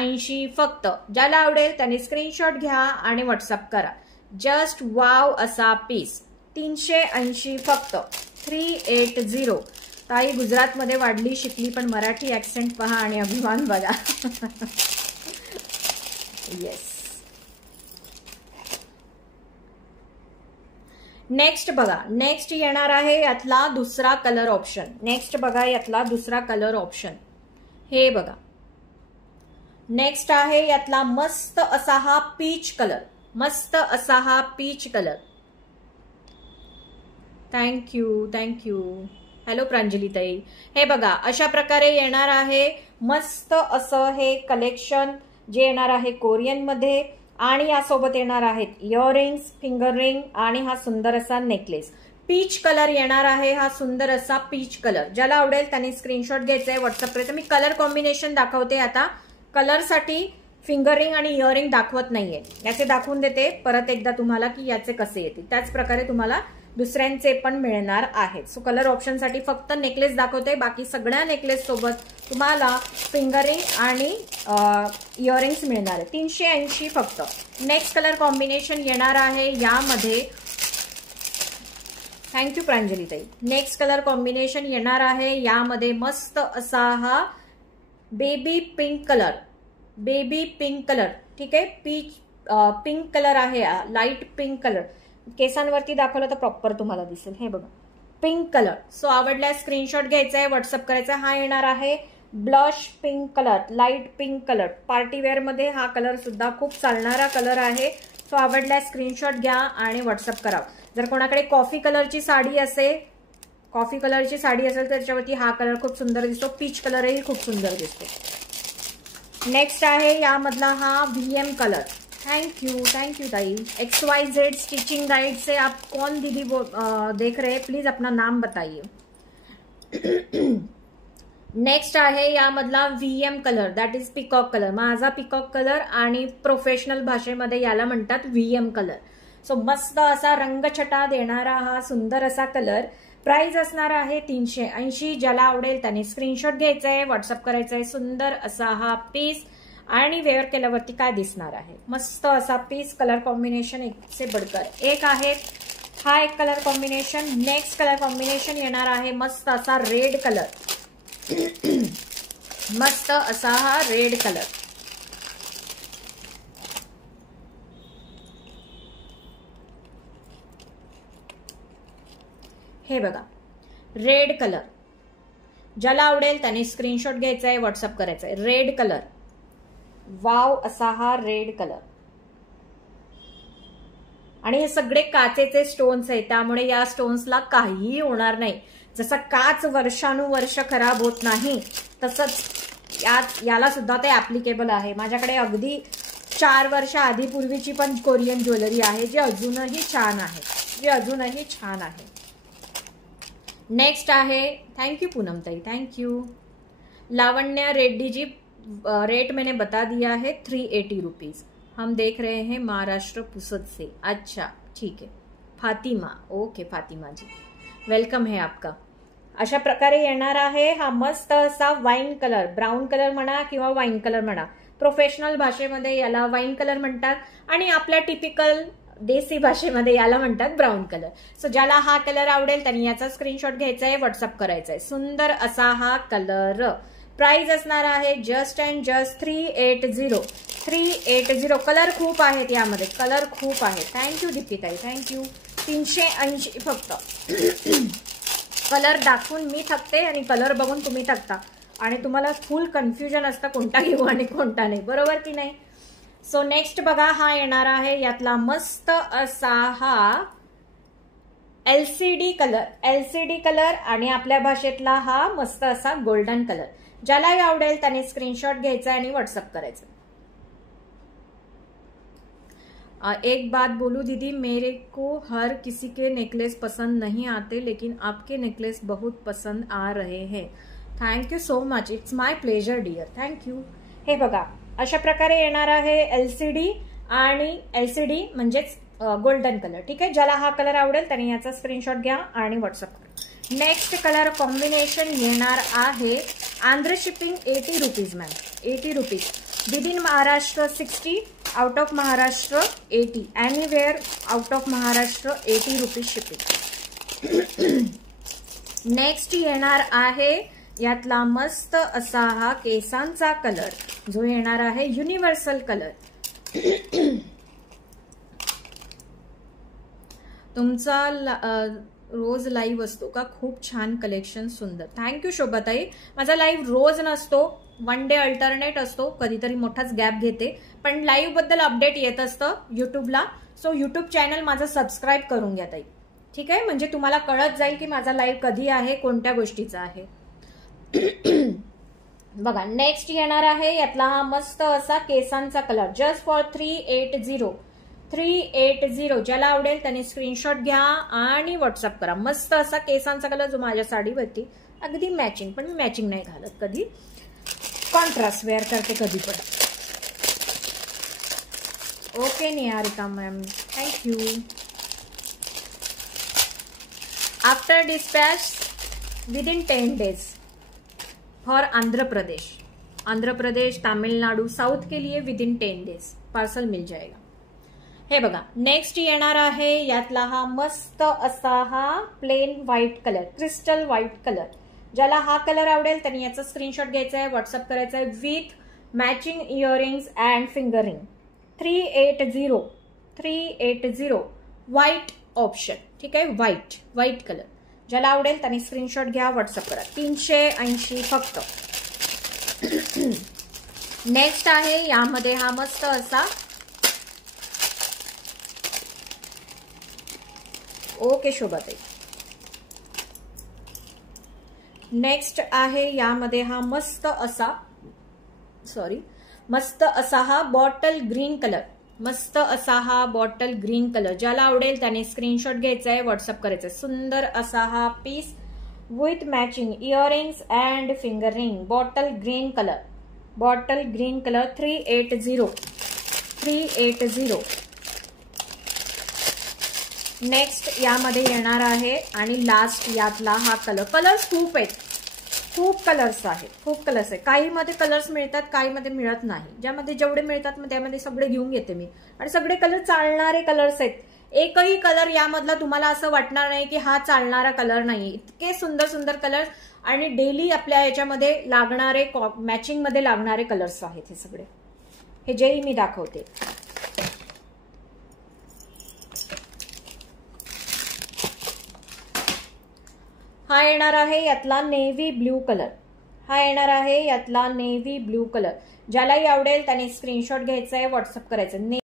380 फक्त. ज्याला आवडेल त्याने स्क्रीनशॉट घ्या आणि व्हॉट्सअप करा. जस्ट वाव असा पीस 380 फक्त. 380. ताई गुजरातमध्ये वाढली शिकली पण मराठी ऍक्सेंट पहा आणि अभिमान बघा. येस. नेक्स्ट बघा, नेक्स्ट येणार आहे यातला दुसरा कलर ऑप्शन. नेक्स्ट बघा यातला दुसरा कलर ऑप्शन हे बघा. नेक्स्ट आहे यातला मस्त असा हा पीच कलर. मस्त असा हा peach colour. Thank you thank you. Hello Pranjali ताई. हे बघा अशा प्रकारे येणार आहे मस्त असं हे कलेक्शन जे येणार आहे कोरियन मध्ये. आणि यासोबत येणार आहेत इयरिंग्स, फिंगर रिंग आणि हा सुंदर असा नेकलेस. पीच कलर येणार आहे. हा सुंदर असा पीच कलर. ज्याला आवडेल त्याने स्क्रीनशॉट घ्यायचा आहे, व्हॉट्सअप करायचं. मी कलर कॉम्बिनेशन दाखवते आता. कलर साठी फिंगर रिंग आणि इयरिंग दाखवत नाहीये. याचे दाखवून देते परत एकदा तुम्हाला की याचे कसे येतील. त्याच प्रकारे तुम्हाला दुसऱ्यांचे पण मिळणार आहेत. सो कलर ऑप्शन साठी फक्त नेकलेस दाखवते. बाकी सगळ्या नेकलेस सोबत तुम्हाला फिंगर रिंग आणि इयरिंग्स मिळणार आहे. 380 फक्त. नेक्स्ट कलर कॉम्बिनेशन येणार आहे यामध्ये. थँक्यू प्रांजली ताई. नेक्स्ट कलर कॉम्बिनेशन येणार आहे यामध्ये मस्त असा हा baby pink colour. Baby pink colour. ठीक आहे. पीच पिंक कलर आहे. Light pink colour. केसांवरती दाखवलं तर प्रॉपर तुम्हाला दिसेल. हे बघा पिंक कलर. सो आवडल्यास स्क्रीनशॉट घ्यायचा आहे, व्हॉट्सअप करायचा. हा येणार आहे blush pink colour. Light pink colour. Partywear मध्ये हा कलर सुद्धा खूप चालणारा कलर आहे. सो आवडल्यास स्क्रीनशॉट घ्या आणि व्हॉट्सअप करा. जर कोणाकडे कॉफी कलरची साडी असेल, कॉफी कलरची साडी असेल तर त्याच्यावरती हा कलर खूप सुंदर दिसतो. पीच कलरही खूप सुंदर दिसतो. नेक्स्ट आहे यामधला हा VM कलर. थैंक यू ताई. XYZ स्टिचिंग गाइड से आप कौन दीदी देख रहे हैं, प्लीज अपना नाम बताइए. नेक्स्ट आहे यामधला VM colour. That is peacock colour. माझा पिकॉक कलर आणि प्रोफेशनल भाषेमध्ये याला म्हणतात VM कलर. सो मस्त असा रंगछटा देणारा हा सुंदर असा कलर. प्राइस असणार आहे 380. ज्याला आवडेल त्याने स्क्रीनशॉट घ्यायचा आहे, व्हॉट्सअप करायचा आहे. सुंदर असा हा पीस आणि वेअर केल्यावरती काय दिसणार आहे. मस्त असा पीस. कलर कॉम्बिनेशन एक से बढ़कर एक आहे. हा एक colour combination. Next colour combination येणार आहे मस्त असा रेड कलर. मस्त असा हा रेड कलर. हे बघा रेड कलर. ज्याला आवडेल त्याने स्क्रीनशॉट घ्यायचा आहे, व्हॉट्सअप करायचा आहे. Red colour. वाव असा हा रेड कलर. आणि हे सगळे काचेचे स्टोन्स आहेत त्यामुळे या स्टोन्सला काहीही होणार नाही. जसं काच वर्षानुवर्ष खराब होत नाही तसंच याला सुद्धा ते ऍप्लिकेबल आहे. माझ्याकडे अगदी 4 वर्ष आधीपूर्वीची पण कोरियन ज्वेलरी आहे जी अजूनही छान आहे. नेक्स्ट आहे. थैंक यू पूनम ताई. Thank you. Lavanya Reddy ji. Rate मैंने बता दिया है 380 रुपीज. हम देख रहे हैं महाराष्ट्र पुसद से. अच्छा ठीक है. फातिमा. ओके फातिमा जी वेलकम है आपका. अशा प्रकारे येणार आहे हा मस्त असा वाईन कलर. ब्राऊन कलर म्हणा किंवा वाईन कलर म्हणा. प्रोफेशनल भाषेमध्ये याला वाईन कलर म्हणतात आणि आपल्या टिपिकल देसी भाषेमध्ये याला म्हणतात ब्राऊन कलर. सो ज्याला हा कलर आवडेल त्यांनी याचा स्क्रीनशॉट घ्यायचा आहे, व्हॉट्सअप करायचा आहे. सुंदर असा हा कलर. प्राइस असणार आहे जस्ट अँड जस्ट 380. 380. कलर खूप आहेत यामध्ये. कलर खूप आहेत. थँक्यू दीपिताई. थँक्यू. 380 फक्त. कलर दाखवून मी थकते आणि कलर बघून तुम्ही थकता आणि तुम्हाला फुल कन्फ्युजन असतं कोणता घेऊ आणि कोणता नाही. बरोबर की नाही. सो नेक्स्ट बघा हा येणार आहे यातला मस्त असा हा LCD कलर. LCD कलर आणि आपल्या भाषेतला हा मस्त असा गोल्डन कलर. ज्यालाही आवडेल त्याने स्क्रीनशॉट घ्यायचा आणि व्हॉट्सअप करायचं. एक बात बोलूं दीदी, मेरे को हर किसी के नेकलेस पसंद नहीं आते लेकिन आपके नेकलेस बहुत पसंद आ रहे हैं. Thank you so much. It's my pleasure dear. Thank you. हे बघा अशा प्रकारे येणार आहे LCD आणि LCD म्हणजेच गोल्डन कलर. ठीक आहे. ज्याला हा कलर आवडेल त्याने याचा स्क्रीनशॉट घ्या आणि व्हॉट्सअप करा. नेक्स्ट कलर कॉम्बिनेशन येणार आहे. Andhra shipping 80 rupees ma'am. 80 rupees. Within Maharashtra 60, out of Maharashtra 80, anywhere out of Maharashtra 80 rupees shipping. Next येणार आहे यातला मस्त असा हा केसांचा कलर, जो येणार आहे युनिव्हर्सल कलर. तुमचा रोज लाईव्ह असतो का? खूप छान कलेक्शन, सुंदर. थँक्यू शोभाताई. माझा लाईव्ह रोज नसतो, वन डे अल्टरनेट असतो, कधीतरी मोठाच गॅप घेते, पण लाईव्ह बद्दल अपडेट येत असतं युट्यूबला. सो युट्यूब चॅनल माझं सबस्क्राईब करून घ्या ताई, ठीक आहे? म्हणजे तुम्हाला कळत जाईल की माझा लाईव्ह कधी आहे, कोणत्या गोष्टीचा आहे. बघा नेक्स्ट येणार आहे यातला हा मस्त असा केसांचा कलर, जस्ट फॉर 380. ज्याला आवडेल त्याने स्क्रीनशॉट घ्या आणि व्हॉट्सअप करा. मस्त असा केसांचा कलर जो माझ्या साडीवरती अगदी मॅचिंग, पण मी मॅचिंग नाही घालत कधी, कॉन्ट्रास्ट वेअर करते कधी पण. Okay Niharika ma'am, thank you. After dispatch within 10 days for Andhra Pradesh, Tamil Nadu, south के लिए विदिन 10 days पार्सल मिल जाएगा. हे बघा नेक्स्ट येणार आहे यातला हा मस्त असा हा plain white colour, crystal white colour. ज्याला हा कलर आवडेल त्यांनी याचा स्क्रीनशॉट घ्यायचा आहे, व्हॉट्सअप करायचा आहे with matching earrings and finger ring. 380 white option, ठीक आहे? व्हाईट कलर ज्याला आवडेल त्यांनी स्क्रीनशॉट घ्या, व्हॉट्सअप करा. 380 फक्त. नेक्स्ट आहे यामध्ये हा मस्त असा, ओके शोभाताई. नेक्स्ट आहे यामध्ये हा मस्त असा हा बॉटल ग्रीन कलर, ज्याला आवडेल त्याने स्क्रीनशॉट घ्यायचा आहे, व्हॉट्सअप करायचा आहे. सुंदर असा हा piece with matching earrings and finger ring, bottle green colour 380. Next यामध्ये येणार आहे आणि लास्ट यातला हा कलर्स खूप आहेत, खूप कलर्स आहेत. काही मध्ये कलर्स मिळतात, काही मध्ये मिळत नाही. ज्यामध्ये जेवढे मिळतात मग त्यामध्ये सगळे घेऊन घेते मी, आणि सगळे कलर चालणारे कलर्स आहेत. एकही कलर यामधला तुम्हाला असं वाटणार नाही की हा चालणारा कलर नाही. इतके सुंदर कलर्स आणि डेली आपल्या याच्यामध्ये लागणारे, मॅचिंग मध्ये लागणारे कलर्स आहेत हे सगळे. हे जेही मी दाखवते. हा येणार आहे यातला नेव्ही ब्ल्यू कलर, ज्यालाही आवडेल त्याने स्क्रीनशॉट घ्यायचा आहे, व्हॉट्सअप करायचं.